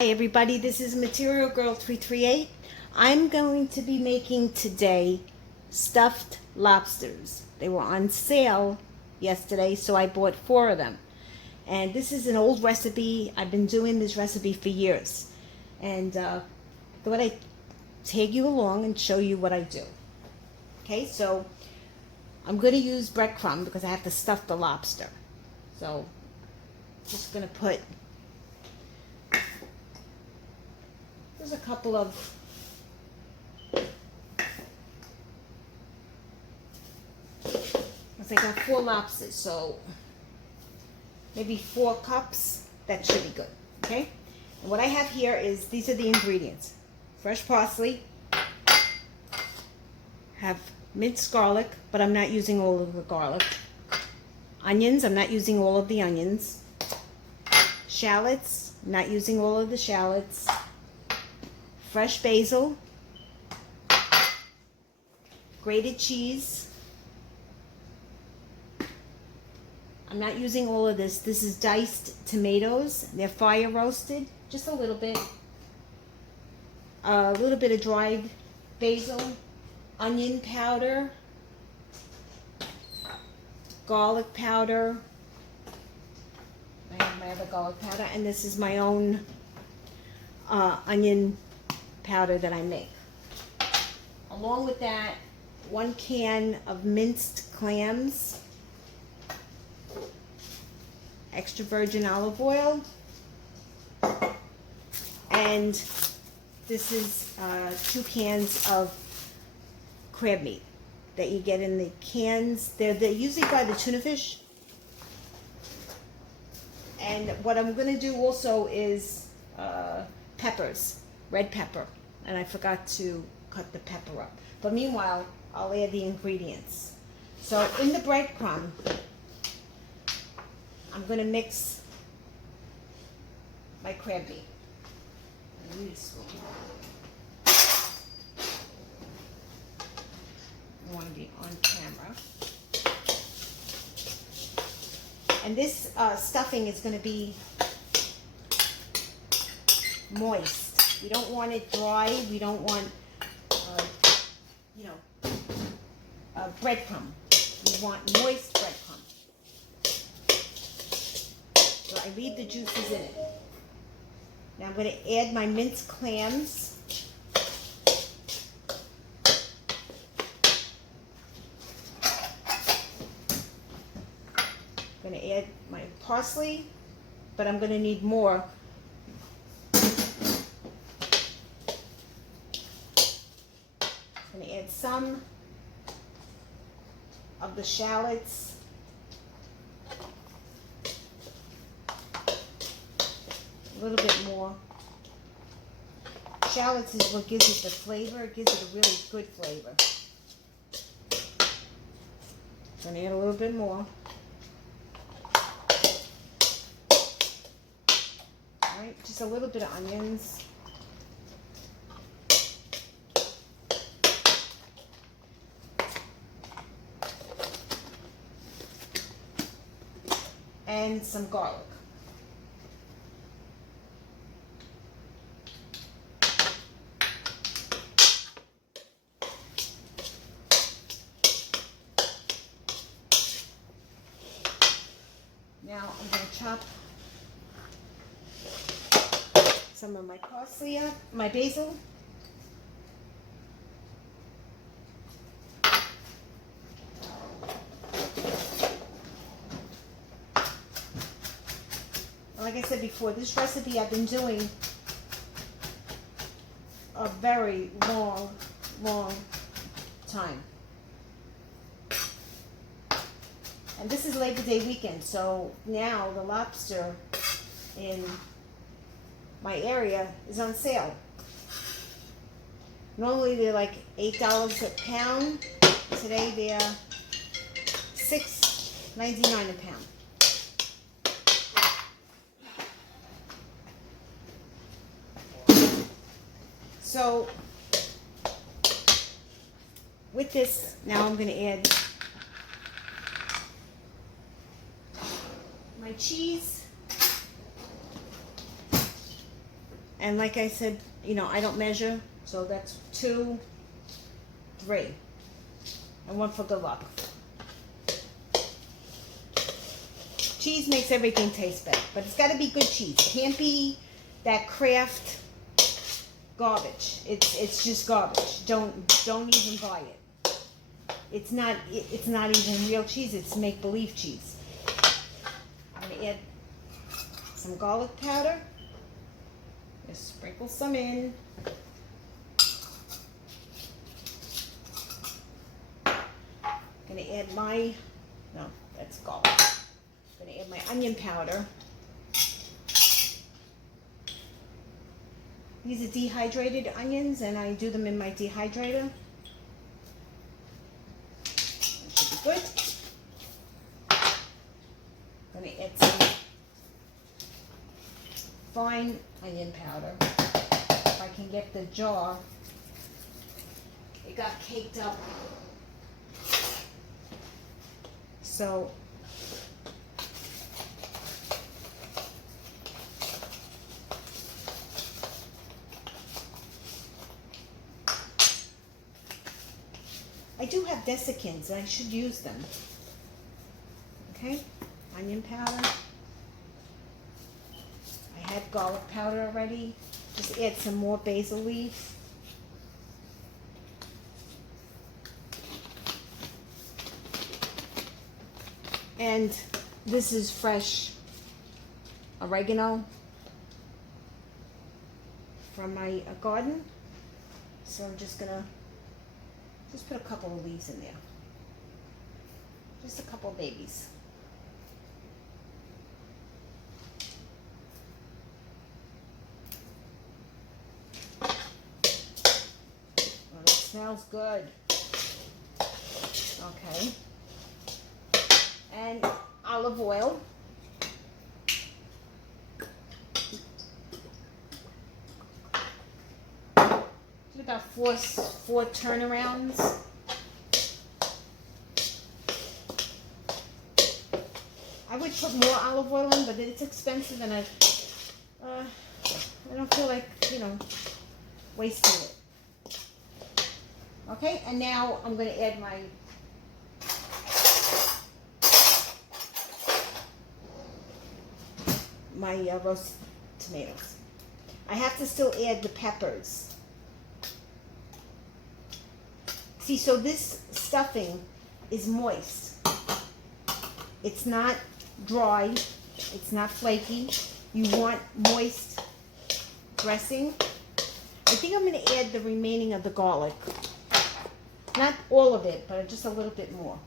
Hi everybody, this is Material Girl 338. I'm going to be making today stuffed lobsters. They were on sale yesterday, so I bought 4 of them. And this is an old recipe. I've been doing this recipe for years. And I thought I'd take you along and show you what I do. Okay, so I'm going to use breadcrumb because I have to stuff the lobster. So just going to put a couple of I got 4 lobsters, so maybe 4 cups. That should be good. Okay, and what I have here is, these are the ingredients: fresh parsley, have minced garlic, but I'm not using all of the garlic, onions, I'm not using all of the onions, shallots, I'm not using all of the shallots, fresh basil, grated cheese. I'm not using all of this. This is diced tomatoes. They're fire roasted, just a little bit. A little bit of dried basil, onion powder, garlic powder. I have my other garlic powder, and this is my own onion powder that I make. Along with that, 1 can of minced clams, extra virgin olive oil, and this is 2 cans of crab meat that you get in the cans. They're usually by the tuna fish. And what I'm going to do also is peppers, red pepper. And I forgot to cut the pepper up. But meanwhile, I'll add the ingredients. So in the breadcrumb, I'm going to mix my crab meat. I need a spoon. I want to be on camera. And this stuffing is going to be moist. We don't want it dry. We don't want, breadcrumb. We want moist breadcrumb. So I leave the juices in it. Now I'm going to add my minced clams. I'm going to add my parsley, but I'm going to need more. I'm going to add some of the shallots, a little bit more. Shallots is what gives it the flavor. It gives it a really good flavor. I'm going to add a little bit more. Alright, just a little bit of onions. And some garlic. Now I'm going to chop some of my parsley up, my basil. Like I said before, this recipe I've been doing a very long time. And this is Labor Day weekend, so now the lobster in my area is on sale. Normally they're like $8 a pound. Today they're $6.99 a pound. So with this, now I'm going to add my cheese, And like I said, you know, I don't measure, so that's 2, 3, and 1 for good luck. Cheese makes everything taste better, but it's got to be good cheese. It can't be that Kraft garbage. It's just garbage. Don't even buy it. It's not even real cheese. It's make-believe cheese. I'm gonna add some garlic powder. Just sprinkle some in. Gonna add my, no, that's garlic. Gonna add my onion powder. These are dehydrated onions, and I do them in my dehydrator. That should be good. Gonna add some fine onion powder. If I can get the jar, it got caked up. So I do have desiccants, and I should use them. Okay, onion powder. I had garlic powder already. Just add some more basil leaf. And this is fresh oregano from my garden. So I'm just gonna put a couple of leaves in there. Just a couple of babies. Oh, that smells good. Okay. And olive oil. About four turnarounds. I would put more olive oil in, but it's expensive, and I don't feel like, you know, wasting it. Okay, and now I'm going to add my roast tomatoes. I have to still add the peppers. See, so this stuffing is moist. It's not dry. It's not flaky. You want moist dressing. I think I'm going to add the remaining of the garlic. Not all of it, but just a little bit more.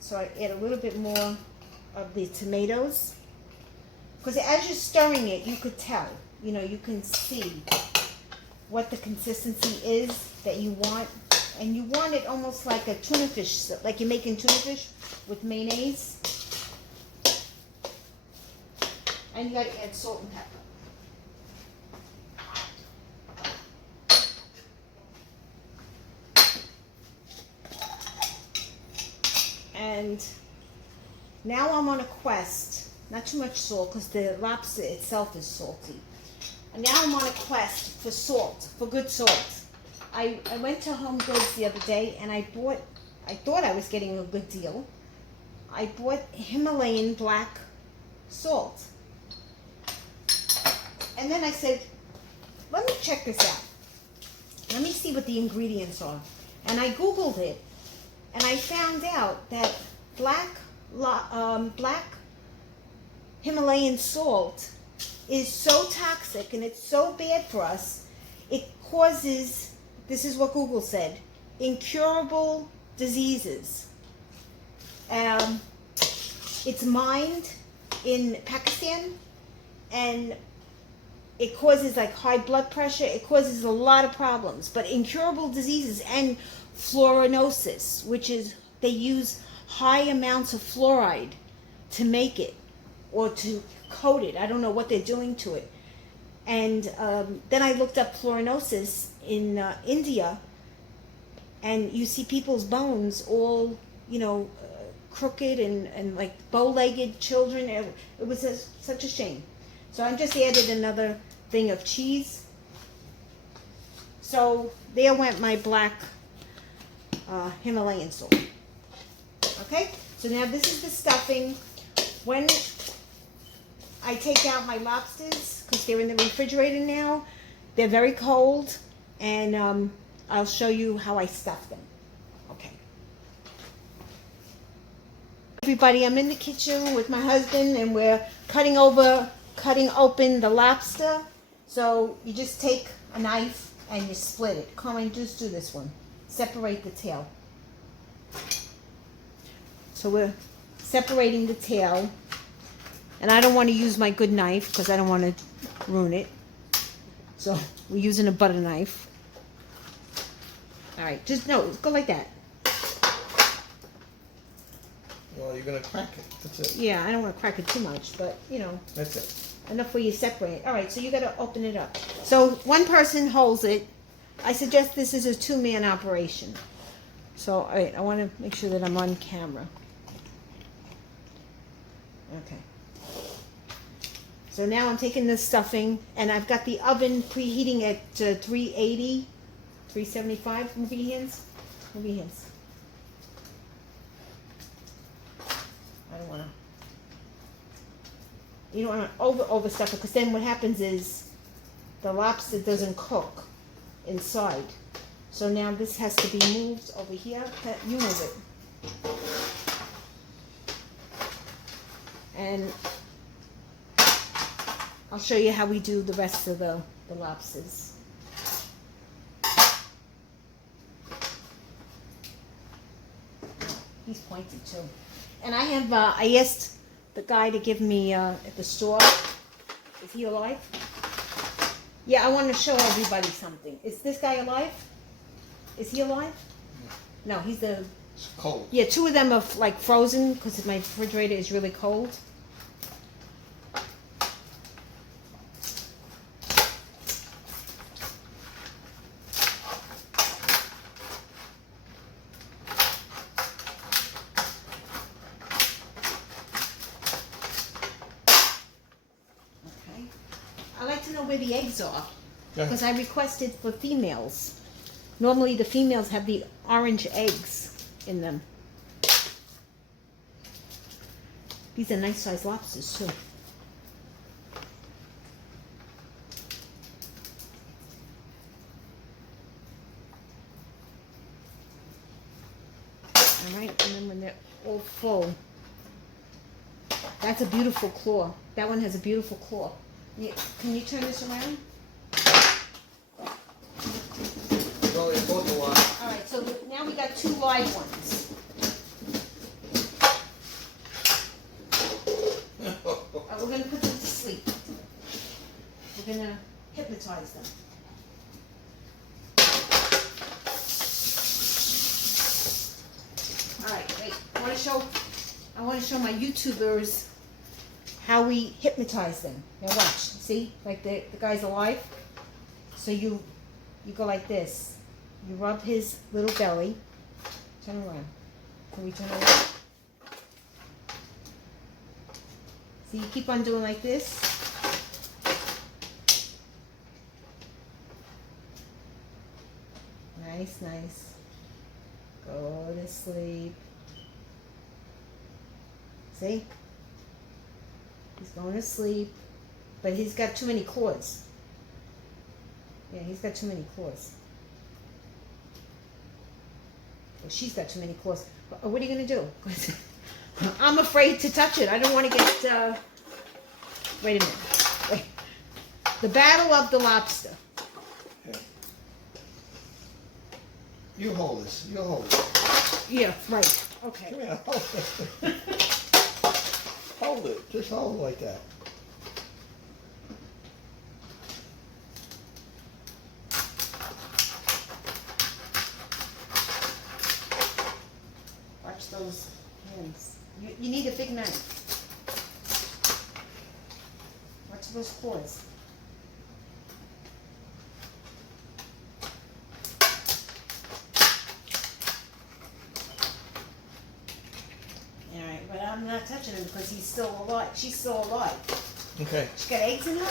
So I add a little bit more of the tomatoes. Because as you're stirring it, you could tell. You know, you can see what the consistency is that you want. And you want it almost like a tuna fish, like you're making tuna fish with mayonnaise. And you got to add salt and pepper. And now I'm on a quest, not too much salt because the lobster itself is salty. And now I'm on a quest for salt, for good salt. I went to Home Goods the other day and I thought I was getting a good deal. I bought Himalayan black salt. And then I said, let me check this out. Let me see what the ingredients are. And I Googled it. And I found out that black Himalayan salt is so toxic and it's so bad for us, it causes, this is what Google said, incurable diseases. It's mined in Pakistan, and it causes like high blood pressure. It causes a lot of problems, but incurable diseases and fluorinosis, which is they use high amounts of fluoride to make it or to coat it. I don't know what they're doing to it. And then I looked up fluorinosis in India, and you see people's bones all, you know, crooked and like bow-legged children. It was such a shame. So I just added another thing of cheese. So there went my black Himalayan salt. Okay, so now this is the stuffing. When I take out my lobsters, because they're in the refrigerator now, they're very cold, and I'll show you how I stuff them. Okay. Everybody, I'm in the kitchen with my husband, and we're cutting open the lobster. So you just take a knife and you split it. Carmen, just do this one. Separate the tail. So we're separating the tail. And I don't want to use my good knife because I don't want to ruin it. So we're using a butter knife. All right, just no, go like that. Well, you're gonna crack it. That's it. Yeah, I don't want to crack it too much, but you know. That's it. Enough where you separate. All right, so you got to open it up. So one person holds it. I suggest this is a two-man operation. So, all right, I want to make sure that I'm on camera. Okay. So now I'm taking the stuffing, and I've got the oven preheating at 380, 375. Move your hands. Move your hands. I don't want to. You don't want to overstuff it, because then what happens is the lobster doesn't cook inside. So now this has to be moved over here. You move it. And I'll show you how we do the rest of the lobsters. He's pointed too. And I have, I asked the guy to give me at the store. Is he alive? Yeah, I want to show everybody something. Is this guy alive? Is he alive? No, he's the... It's cold. Yeah, two of them are like frozen because my refrigerator is really cold. I like to know where the eggs are, because I requested for females. Normally the females have the orange eggs in them. These are nice sized lobsters too. Alright, and then when they're all full, that's a beautiful claw. That one has a beautiful claw. Can you turn this around? Well, it's both a lot. All right, so now we got two live ones. We're going to put them to sleep. We're going to hypnotize them. All right, wait. I want to show my YouTubers how we hypnotize them. Now watch. See? Like the guy's alive. So you go like this. You rub his little belly. Turn around. Can we turn around? So you keep on doing like this. Nice, nice. Go to sleep. See? He's going to sleep. But he's got too many claws. Yeah, he's got too many claws. Well, she's got too many claws. What are you going to do? I'm afraid to touch it. I don't want to get... Wait a minute. Wait. The battle of the lobster. Yeah. You hold this. You hold it. Yeah, right. Okay. Come here, hold it. Hold it. Just hold it like that. Watch those hands. You need a big knife. Watch those claws. because he's still alive. She's still alive. Okay. She got eggs in her?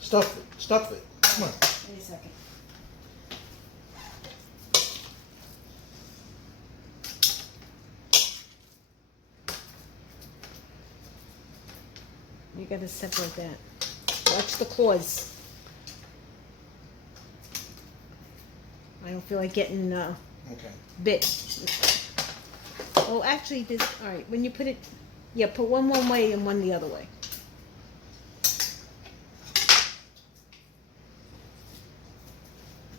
Stuff it. Stuff it. Come on. Wait a second. You gotta separate that. Watch the claws. I don't feel like getting Okay. bit. Oh, actually, this. All right. When you put it, yeah, put one way and one the other way.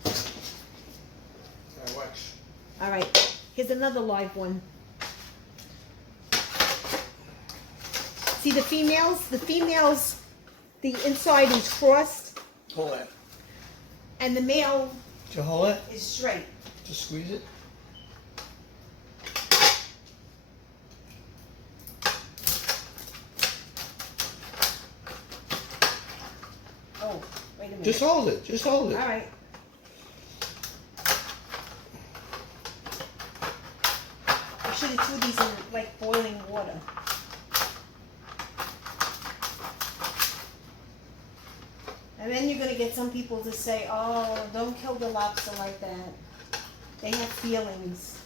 Now watch. All right. Here's another live one. See the females? The females, the inside is crossed, Hold that. and the male Did you hold it? is straight. Just squeeze it. Oh, wait a minute. Just hold it. Just hold it. All right. I should have threw these in like boiling water. And then you're gonna get some people to say, "Oh, don't kill the lobster like that. They have feelings."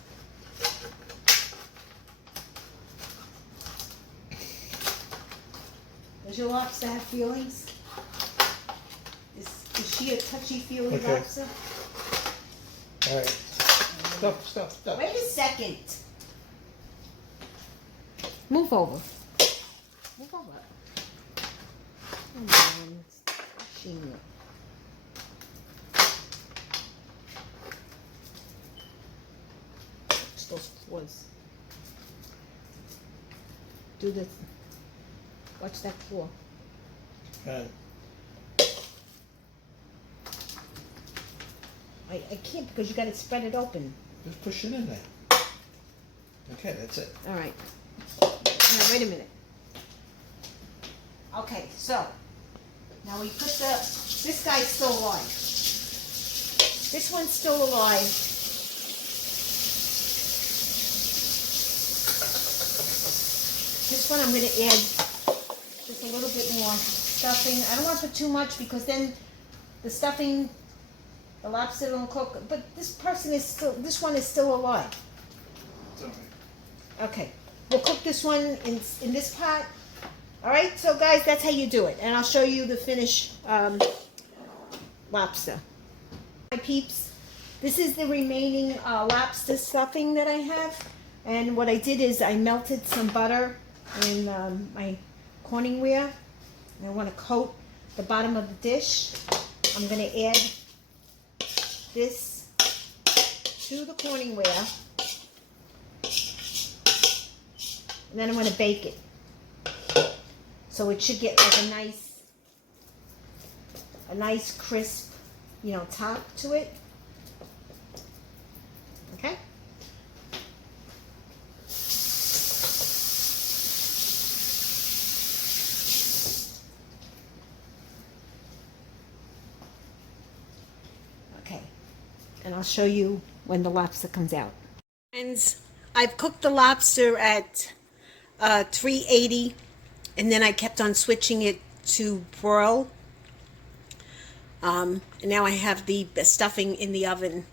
Does your lobster have feelings? Is she a touchy-feely Okay. lobster? All right. Stuff. Wait a second. Move over. Move over. Come on. Sheena. Watch those claws. Do this. Watch that claw. Got it. I can't because you got to spread it open. Just push it in there. Okay, that's it. All right. Now, wait a minute. Okay, so now we put this guy's still alive. This one's still alive. This one I'm going to add just a little bit more stuffing. I don't want to put too much because then the stuffing, the lobster don't cook. But this one is still alive. It's all right. Okay, we'll cook this one in this pot. All right, so guys, that's how you do it, and I'll show you the finished lobster. My peeps, this is the remaining lobster stuffing that I have, and what I did is I melted some butter in my Corningware, and I want to coat the bottom of the dish. I'm going to add this to the Corningware. And then I'm going to bake it. So it should get like a nice crisp, top to it. Okay? Okay. And I'll show you when the lobster comes out. Friends, I've cooked the lobster at 380, and then I kept on switching it to broil. And now I have the stuffing in the oven,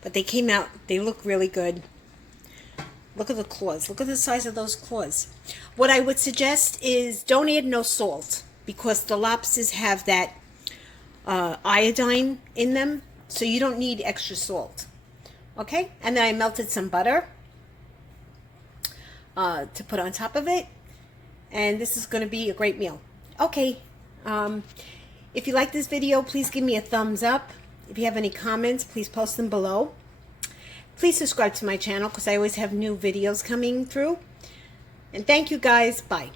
but they came out, they look really good. Look at the claws. Look at the size of those claws. What I would suggest is don't add no salt, because the lobsters have that iodine in them, so you don't need extra salt. Okay? And then I melted some butter to put on top of it, and this is going to be a great meal. Okay, if you like this video, please give me a thumbs up. If you have any comments, please post them below. Please subscribe to my channel because I always have new videos coming through. And thank you guys. Bye.